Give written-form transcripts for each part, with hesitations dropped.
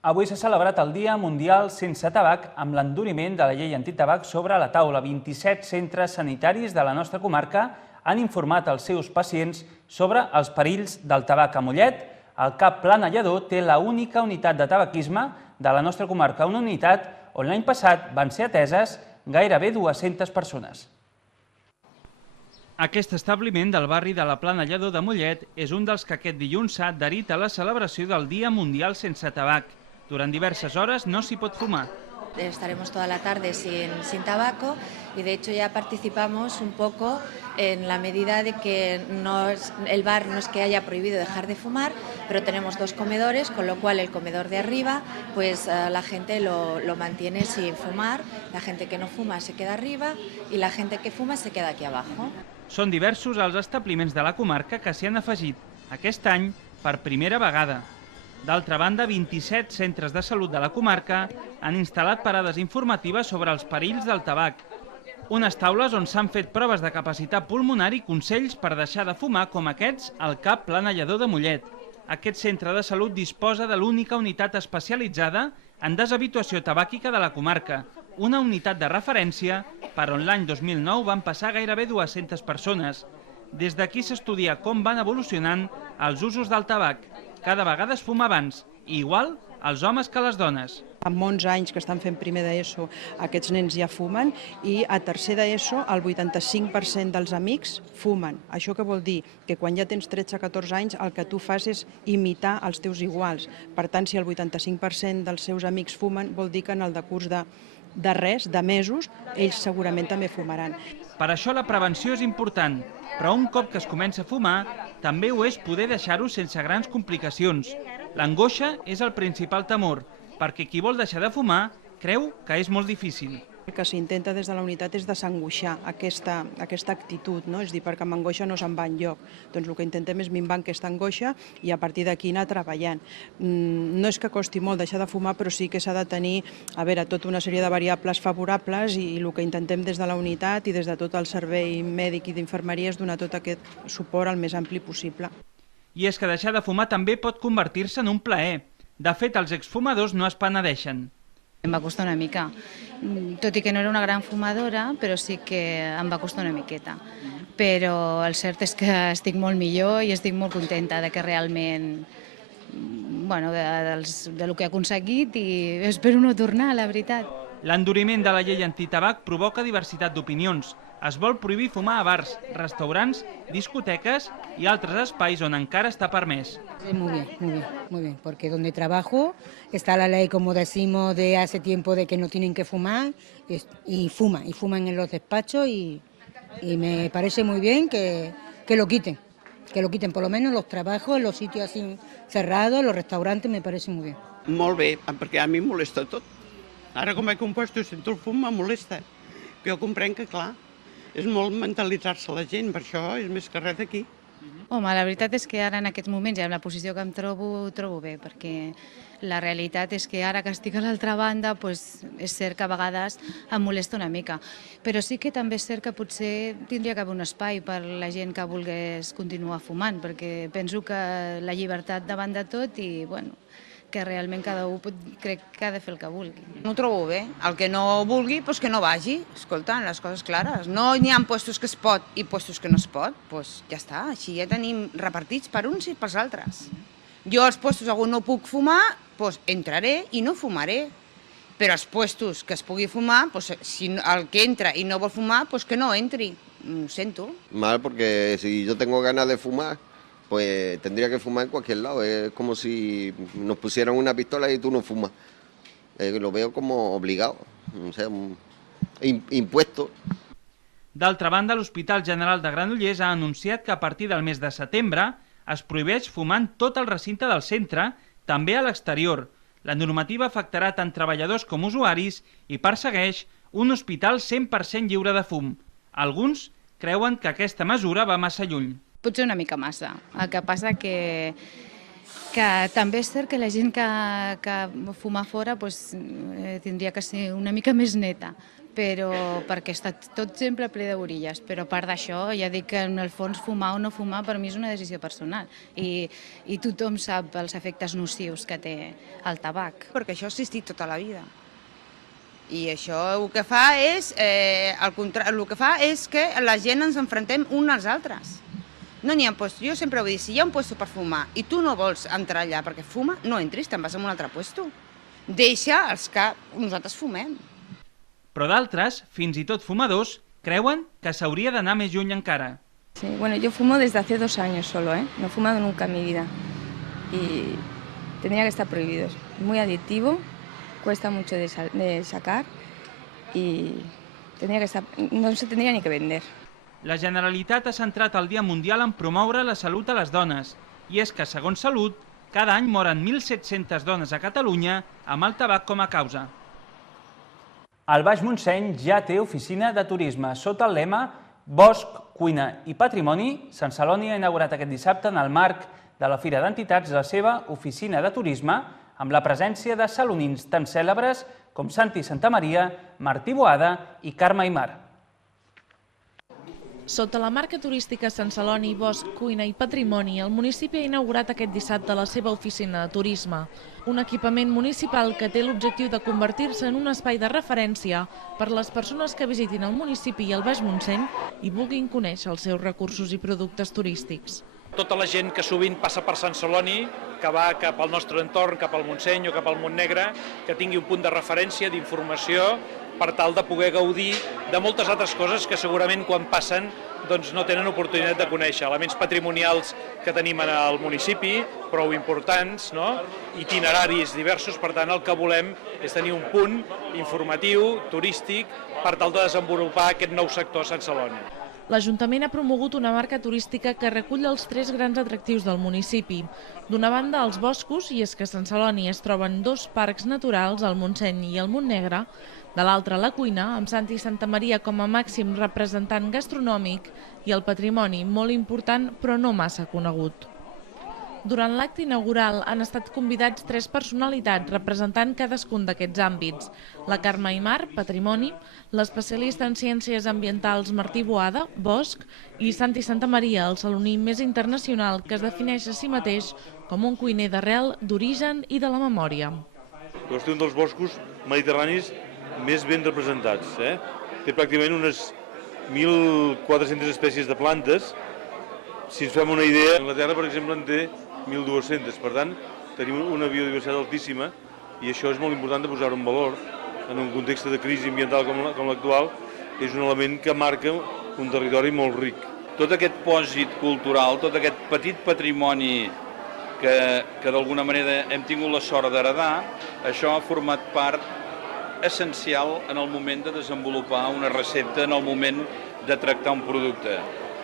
Avui s'ha celebrat el Dia Mundial Sense Tabac amb l'enduriment de la llei antitabac sobre la taula. 27 centres sanitaris de la nostra comarca han informat els seus pacients sobre els perills del tabac. A Mollet, el CAP Planellador té l'única unitat de tabaquisme de la nostra comarca, una unitat on l'any passat van ser ateses gairebé 200 persones. Aquest establiment del barri de la Planellador de Mollet és un dels que aquest dilluns s'ha adherit a la celebració del Dia Mundial Sense Tabac. Durant diverses hores no s'hi pot fumar. Estaremos toda la tarde sin tabaco y de hecho ya participamos un poco en la medida de que el bar no es que haya prohibido dejar de fumar, pero tenemos dos comedores, con lo cual el comedor de arriba, pues la gente lo mantiene sin fumar, la gente que no fuma se queda arriba y la gente que fuma se queda aquí abajo. Són diversos els establiments de la comarca que s'hi han afegit, aquest any per primera vegada. D'altra banda, 27 centres de salut de la comarca han instal·lat parades informatives sobre els perills del tabac. Unes taules on s'han fet proves de capacitat pulmonar i consells per deixar de fumar, com aquests al CAP Planellador de Mollet. Aquest centre de salut disposa de l'única unitat especialitzada en deshabituació tabàquica de la comarca, una unitat de referència per on l'any 2009 van passar gairebé 200 persones. Des d'aquí s'estudia com van evolucionant els usos del tabac. Cada vegada es fuma abans, i igual els homes que les dones. Fa molts anys que estan fent primer d'ESO, aquests nens ja fumen, i a tercer d'ESO el 85% dels amics fumen. Això què vol dir? Que quan ja tens 13-14 anys el que tu fas és imitar els teus iguals. Per tant, si el 85% dels seus amics fumen, vol dir que en el decurs de res, de mesos, ells segurament també fumaran. Per això la prevenció és important, però un cop que es comença a fumar, també ho és poder deixar-ho sense grans complicacions. L'angoixa és el principal temor, perquè qui vol deixar de fumar creu que és molt difícil. El que s'intenta des de la unitat és desangoixar aquesta actitud, no? És dir, perquè amb angoixa no se'n va enlloc. Doncs el que intentem és minvar aquesta angoixa i a partir d'aquí anar treballant. No és que costi molt deixar de fumar, però sí que s'ha de tenir, tota una sèrie de variables favorables i el que intentem des de la unitat i des de tot el servei mèdic i d'infermeria és donar tot aquest suport el més ampli possible. I és que deixar de fumar també pot convertir-se en un plaer. De fet, els exfumadors no es penedeixen. Em va costar una mica, tot i que no era una gran fumadora, però sí que em va costar una miqueta. Però el cert és que estic molt millor i estic molt contenta de que realment, del que he aconseguit i espero no tornar, la veritat. L'enduriment de la llei antitabac provoca diversitat d'opinions. Es vol prohibir fumar a bars, restaurants, discoteques i altres espais on encara està permès. Muy bien, porque donde trabajo está la ley, como decimos, de hace tiempo de que no tienen que fumar y fuman en los despachos y me parece muy bien que lo quiten, por lo menos los trabajos, los sitios así cerrados, los restaurantes, me parece muy bien. Molt bé, perquè a mi em molesta tot. Ara com he compost sento el fum, me molesta. Jo comprenc que, clar, és molt mentalitzar-se la gent, per això és més que res d'aquí. Home, la veritat és que ara en aquests moments, i en la posició que em trobo bé, perquè la realitat és que ara que estic a l'altra banda, és cert que a vegades em molesta una mica. Però sí que també és cert que potser tindria que haver un espai per la gent que volgués continuar fumant, perquè penso que la llibertat davant de tot i, que realment cada un crec que ha de fer el que vulgui. No ho trobo bé. El que no vulgui, doncs que no vagi. Escolta, les coses clares. No n'hi ha puestos que es pot i puestos que no es pot. Doncs ja està, així ja tenim repartits per uns i per altres. Jo als puestos on no puc fumar, doncs entraré i no fumaré. Però als puestos que es pugui fumar, doncs si el que entra i no vol fumar, doncs que no entri. Ho sento. Mal, porque si yo tengo ganas de fumar, pues tendría que fumar en cualquier lado. Es como si nos pusieran una pistola y tú no fumas. Lo veo como obligado, o sea, impuesto. D'altra banda, l'Hospital General de Granollers ha anunciat que a partir del mes de setembre es prohibeix fumar en tot el recinte del centre, també a l'exterior. La normativa afectarà tant treballadors com usuaris i persegueix un hospital 100% lliure de fum. Alguns creuen que aquesta mesura va massa lluny. Potser una mica massa. El que passa que Que també és cert que la gent que fuma fora tindria que ser una mica més neta, però perquè està tot sempre ple d'orilles. Però a part d'això, ja dic que en el fons fumar o no fumar per mi és una decisió personal i tothom sap els efectes nocius que té el tabac. Perquè això ha existit tota la vida. I això el que fa és, que la gent ens enfrontem uns als altres. No n'hi ha puestos. Jo sempre ho dic, si hi ha un puesto per fumar i tu no vols entrar allà perquè fuma, no entris, te'n vas a un altre puesto. Deixa els que nosaltres fumem. Però d'altres, fins i tot fumadors, creuen que s'hauria d'anar més lluny encara. Sí, bueno, yo fumo desde hace 2 años solo, no he fumado nunca en mi vida y tendría que estar prohibido. Es muy adictivo, cuesta mucho de sacar y no se tendría ni que vender. La Generalitat ha centrat el Dia Mundial en promoure la salut a les dones. I és que, segons Salut, cada any moren 1.700 dones a Catalunya amb el tabac com a causa. El Baix Montseny ja té oficina de turisme. Sota el lema Bosc, Cuina i Patrimoni, Sant Celoni ha inaugurat aquest dissabte en el marc de la Fira d'Entitats la seva oficina de turisme amb la presència de salonins tan cèlebres com Santi Santamaria, Martí Boada i Carme Aymar. Sota la marca turística Sant Celoni, Bosc, Cuina i Patrimoni, el municipi ha inaugurat aquest dissabte la seva oficina de turisme, un equipament municipal que té l'objectiu de convertir-se en un espai de referència per les persones que visitin el municipi i el Baix Montseny i vulguin conèixer els seus recursos i productes turístics. Tota la gent que sovint passa per Sant Celoni, que va cap al nostre entorn, cap al Montseny o cap al Montnegre, que tingui un punt de referència, d'informació, per tal de poder gaudir de moltes altres coses que segurament quan passen no tenen oportunitat de conèixer. Elements patrimonials que tenim al municipi, prou importants, itineraris diversos, per tant el que volem és tenir un punt informatiu, turístic, per tal de desenvolupar aquest nou sector a Sant Celoni. L'Ajuntament ha promogut una marca turística que recull els 3 grans atractius del municipi. D'una banda, els boscos, i és que a Sant Celoni es troben 2 parcs naturals, el Montseny i el Montnegre. De l'altra, la cuina, amb Santi Santamaria com a màxim representant gastronòmic i el patrimoni, molt important però no massa conegut. Durant l'acte inaugural han estat convidats 3 personalitats representant cadascun d'aquests àmbits. La Carme Aymar, Patrimoni, l'especialista en ciències ambientals Martí Boada, Bosc, i Santi Santamaria, el saloní més internacional que es defineix a si mateix com un cuiner d'arrel, d'origen i de la memòria. És un dels boscos mediterranis més ben representats. Té pràcticament unes 1.400 espècies de plantes. Si ens fem una idea, Anglaterra, per exemple, en té 1.200. Per tant, tenim una biodiversitat altíssima i això és molt important de posar-ho en valor. En un context de crisi ambiental com l'actual, és un element que marca un territori molt ric. Tot aquest pòsit cultural, tot aquest petit patrimoni que d'alguna manera hem tingut la sort d'heredar, això ha format part essencial en el moment de desenvolupar una recepta, en el moment de tractar un producte.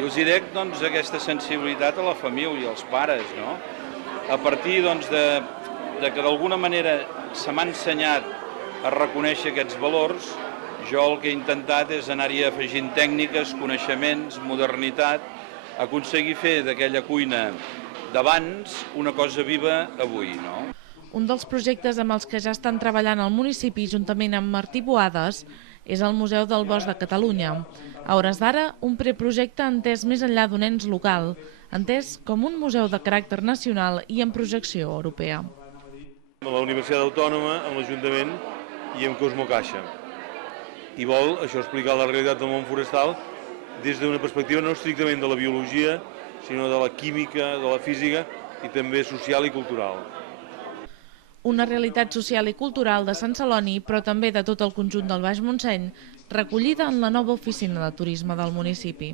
I us diré aquesta sensibilitat a la família, als pares, a partir de que d'alguna manera se m'ha ensenyat a reconèixer aquests valors, jo el que he intentat és anar-hi afegint tècniques, coneixements, modernitat, aconseguir fer d'aquella cuina d'abans una cosa viva avui, Un dels projectes amb els que ja estan treballant al municipi, juntament amb Martí Boades, és el Museu del Bosc de Catalunya. A hores d'ara, un preprojecte entès més enllà d'un ens local, entès com un museu de caràcter nacional i amb projecció europea. Amb la Universitat Autònoma, amb l'Ajuntament i amb Cosmocaixa. I vol això explicar la realitat del món forestal des d'una perspectiva no estrictament de la biologia, sinó de la química, de la física i també social i cultural. Una realitat social i cultural de Sant Celoni, però també de tot el conjunt del Baix Montseny, recollida en la nova oficina de turisme del municipi.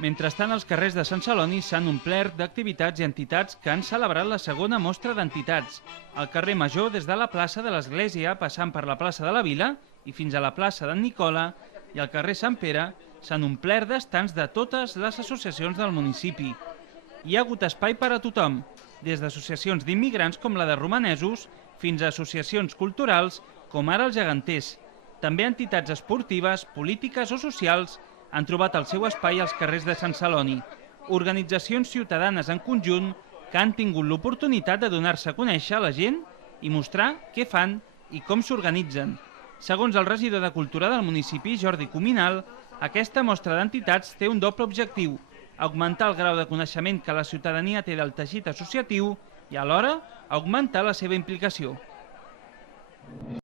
Mentrestant, els carrers de Sant Celoni s'han omplert d'activitats i entitats que han celebrat la segona mostra d'entitats. Al carrer Major, des de la plaça de l'Església, passant per la plaça de la Vila i fins a la plaça d'en Nicola, i al carrer Sant Pere, s'han omplert d'estants de totes les associacions del municipi. Hi ha hagut espai per a tothom, des d'associacions d'immigrants com la de romanesos fins a associacions culturals com ara els geganters. També entitats esportives, polítiques o socials han trobat el seu espai als carrers de Sant Celoni. organitzacions ciutadanes en conjunt que han tingut l'oportunitat de donar-se a conèixer a la gent i mostrar què fan i com s'organitzen. Segons el regidor de Cultura del municipi, Jordi Cuminal, aquesta mostra d'entitats té un doble objectiu: augmentar el grau de coneixement que la ciutadania té del teixit associatiu i alhora augmentar la seva implicació.